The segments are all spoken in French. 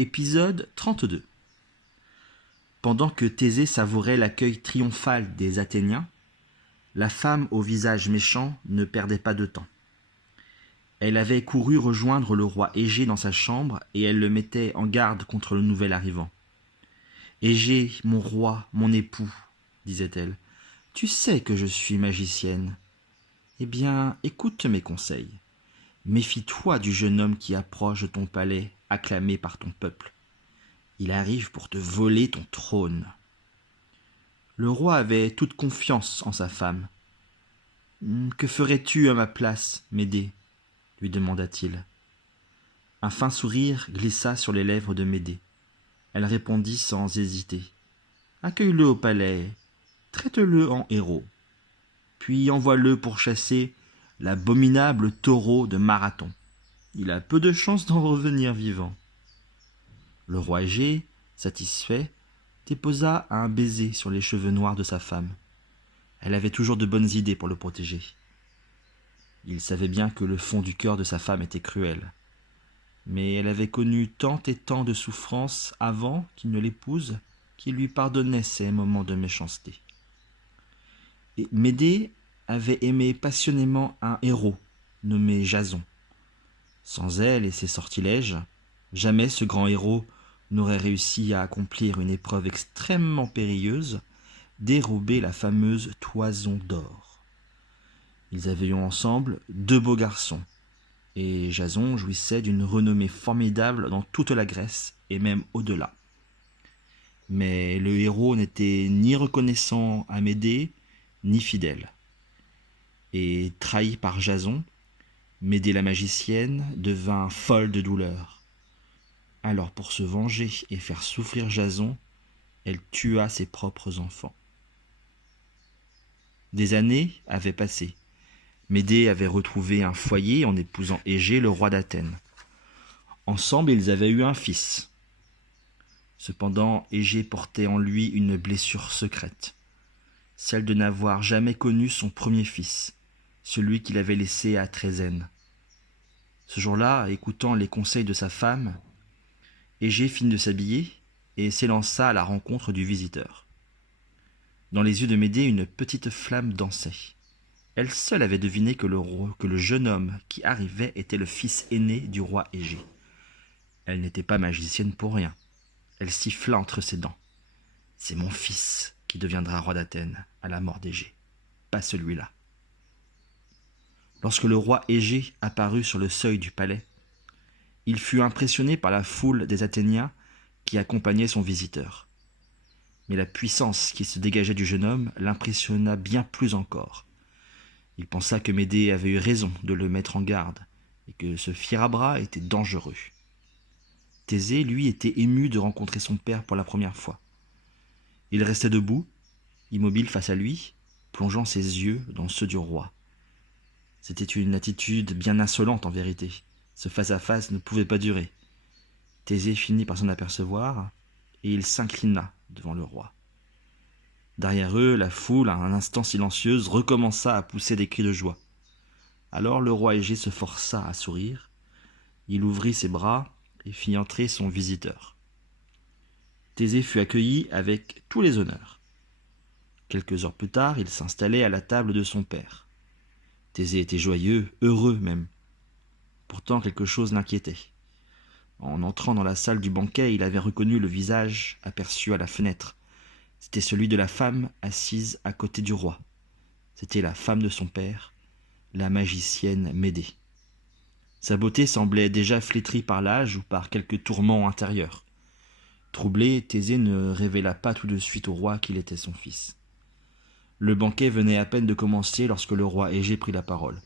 Épisode 32. Pendant que Thésée savourait l'accueil triomphal des Athéniens, la femme au visage méchant ne perdait pas de temps. Elle avait couru rejoindre le roi Égée dans sa chambre et elle le mettait en garde contre le nouvel arrivant. « Égée, mon roi, mon époux, disait-elle, tu sais que je suis magicienne. Eh bien, écoute mes conseils. Méfie-toi du jeune homme qui approche de ton palais, acclamé par ton peuple. Il arrive pour te voler ton trône. » Le roi avait toute confiance en sa femme. « Que ferais-tu à ma place, Médée ?» lui demanda-t-il. Un fin sourire glissa sur les lèvres de Médée. Elle répondit sans hésiter. « Accueille-le au palais, traite-le en héros, puis envoie-le pour chasser l'abominable taureau de Marathon. Il a peu de chances d'en revenir vivant. » Le roi Égée, satisfait, déposa un baiser sur les cheveux noirs de sa femme. Elle avait toujours de bonnes idées pour le protéger. Il savait bien que le fond du cœur de sa femme était cruel. Mais elle avait connu tant et tant de souffrances avant qu'il ne l'épouse qu'il lui pardonnait ses moments de méchanceté. Et Médée avait aimé passionnément un héros nommé Jason. Sans elle et ses sortilèges, jamais ce grand héros n'aurait réussi à accomplir une épreuve extrêmement périlleuse, dérober la fameuse toison d'or. Ils avaient eu ensemble 2 beaux garçons, et Jason jouissait d'une renommée formidable dans toute la Grèce et même au-delà. Mais le héros n'était ni reconnaissant à Médée, ni fidèle. Et trahi par Jason, Médée la magicienne devint folle de douleur. Alors pour se venger et faire souffrir Jason, elle tua ses propres enfants. Des années avaient passé. Médée avait retrouvé un foyer en épousant Égée, le roi d'Athènes. Ensemble, ils avaient eu un fils. Cependant, Égée portait en lui une blessure secrète, celle de n'avoir jamais connu son premier fils, celui qu'il avait laissé à Trézène. Ce jour-là, écoutant les conseils de sa femme, Égée finit de s'habiller et s'élança à la rencontre du visiteur. Dans les yeux de Médée, une petite flamme dansait. Elle seule avait deviné que le jeune homme qui arrivait était le fils aîné du roi Égée. Elle n'était pas magicienne pour rien. Elle siffla entre ses dents. « C'est mon fils qui deviendra roi d'Athènes à la mort d'Égée, pas celui-là. » Lorsque le roi Égée apparut sur le seuil du palais, il fut impressionné par la foule des Athéniens qui accompagnaient son visiteur. Mais la puissance qui se dégageait du jeune homme l'impressionna bien plus encore. Il pensa que Médée avait eu raison de le mettre en garde et que ce fier à bras était dangereux. Thésée, lui, était ému de rencontrer son père pour la première fois. Il restait debout, immobile face à lui, plongeant ses yeux dans ceux du roi. C'était une attitude bien insolente en vérité. Ce face-à-face ne pouvait pas durer. Thésée finit par s'en apercevoir et il s'inclina devant le roi. Derrière eux, la foule, à un instant silencieuse, recommença à pousser des cris de joie. Alors le roi Égée se força à sourire. Il ouvrit ses bras et fit entrer son visiteur. Thésée fut accueilli avec tous les honneurs. Quelques heures plus tard, il s'installait à la table de son père. Thésée était joyeux, heureux même. Pourtant, quelque chose l'inquiétait. En entrant dans la salle du banquet, il avait reconnu le visage aperçu à la fenêtre. C'était celui de la femme assise à côté du roi. C'était la femme de son père, la magicienne Médée. Sa beauté semblait déjà flétrie par l'âge ou par quelque tourment intérieur. Troublé, Thésée ne révéla pas tout de suite au roi qu'il était son fils. Le banquet venait à peine de commencer lorsque le roi Égée prit la parole.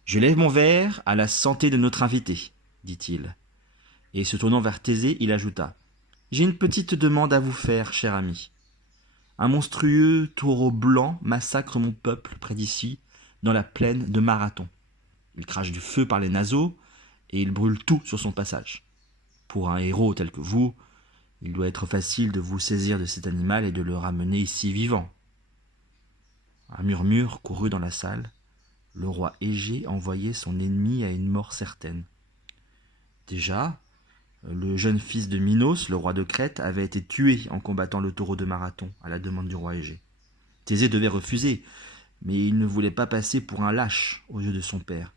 « Je lève mon verre à la santé de notre invité, dit-il. Et se tournant vers Thésée, il ajouta « J'ai une petite demande à vous faire, cher ami. Un monstrueux taureau blanc massacre mon peuple près d'ici, dans la plaine de Marathon. Il crache du feu par les naseaux et il brûle tout sur son passage. Pour un héros tel que vous, il doit être facile de vous saisir de cet animal et de le ramener ici vivant. » Un murmure courut dans la salle. Le roi Égée envoyait son ennemi à une mort certaine. Déjà, Le jeune fils de Minos, le roi de Crète, avait été tué en combattant le taureau de Marathon à la demande du roi Égée. Thésée devait refuser, mais il ne voulait pas passer pour un lâche aux yeux de son père.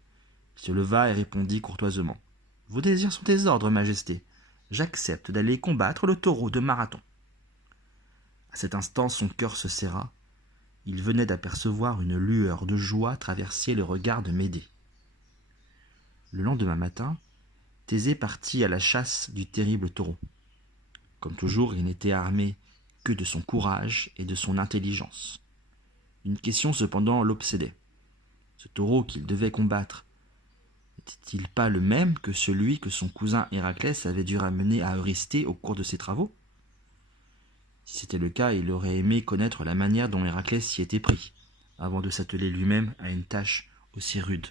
Il se leva et répondit courtoisement. « Vos désirs sont des ordres, Majesté. J'accepte d'aller combattre le taureau de Marathon. » À cet instant, son cœur se serra. Il venait d'apercevoir une lueur de joie traverser le regard de Médée. Le lendemain matin, Thésée partit à la chasse du terrible taureau. Comme toujours, il n'était armé que de son courage et de son intelligence. Une question cependant l'obsédait. Ce taureau qu'il devait combattre, n'était-il pas le même que celui que son cousin Héraclès avait dû ramener à Eurysthée au cours de ses travaux ? Si c'était le cas, il aurait aimé connaître la manière dont Héraclès s'y était pris, avant de s'atteler lui-même à une tâche aussi rude.